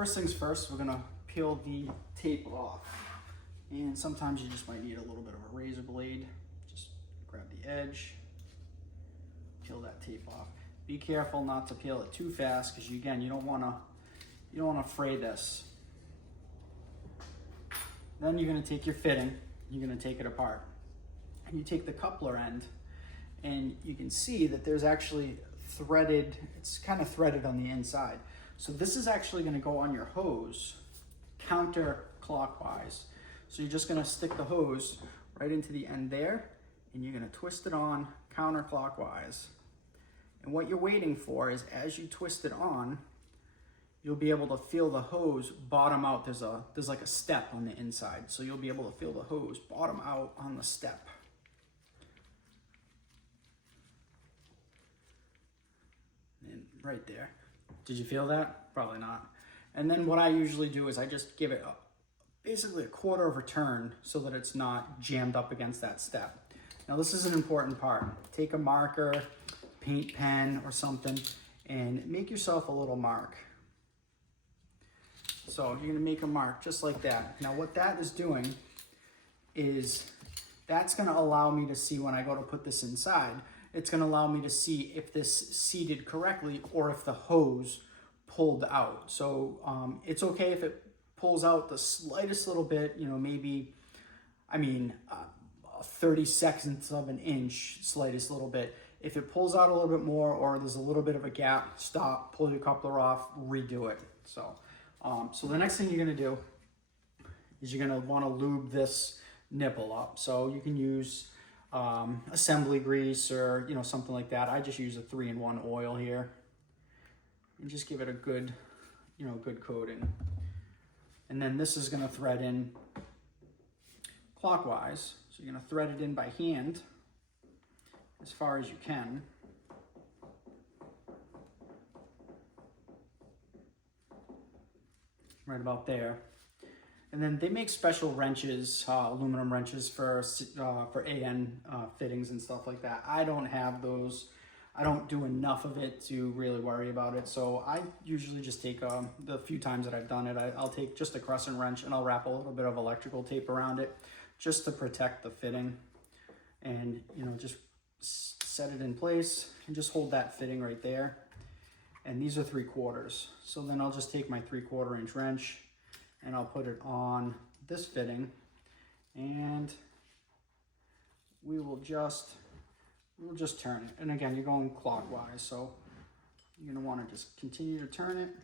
first things first, we're gonna peel the tape off. And sometimes you just might need a little bit of a razor blade. Just grab the edge, peel that tape off. Be careful not to peel it too fast, because you don't wanna fray this. Then you're gonna take your fitting, you're gonna take it apart. And you take the coupler end, and you can see that there's actually threaded, it's kind of threaded on the inside. So this is actually gonna go on your hose counterclockwise. So you're just gonna stick the hose right into the end there, and you're gonna twist it on counterclockwise. And what you're waiting for is, as you twist it on, you'll be able to feel the hose bottom out. There's like a step on the inside. So you'll be able to feel the hose bottom out on the step. And right there. Did you feel that? Probably not. And then what I usually do is I just give it basically a quarter of a turn so that it's not jammed up against that step. Now this is an important part. Take a marker, paint pen or something, and make yourself a little mark. So you're gonna make a mark just like that. Now what that is doing is that's gonna allow me to see when I go to put this inside, it's gonna allow me to see if this seated correctly or if the hose pulled out. So it's okay if it pulls out the slightest little bit, maybe, 30/2 of an inch, slightest little bit. If it pulls out a little bit more or there's a little bit of a gap, stop, pull your coupler off, redo it. So the next thing you're gonna do is you're gonna wanna lube this nipple up. So you can use assembly grease or something like that. I just use a 3-in-1 oil here and just give it a good, good coating. And then this is gonna thread in clockwise. So you're gonna thread it in by hand as far as you can. Right about there. And then they make special wrenches, aluminum wrenches for AN fittings and stuff like that. I don't have those. I don't do enough of it to really worry about it. So I usually just take, the few times that I've done it, I'll take just a crescent wrench and I'll wrap a little bit of electrical tape around it just to protect the fitting. And, just set it in place and just hold that fitting right there. And these are 3/4. So then I'll just take my 3/4 inch wrench and I'll put it on this fitting, and we'll just turn it. And again, you're going clockwise, so you're gonna wanna just continue to turn it.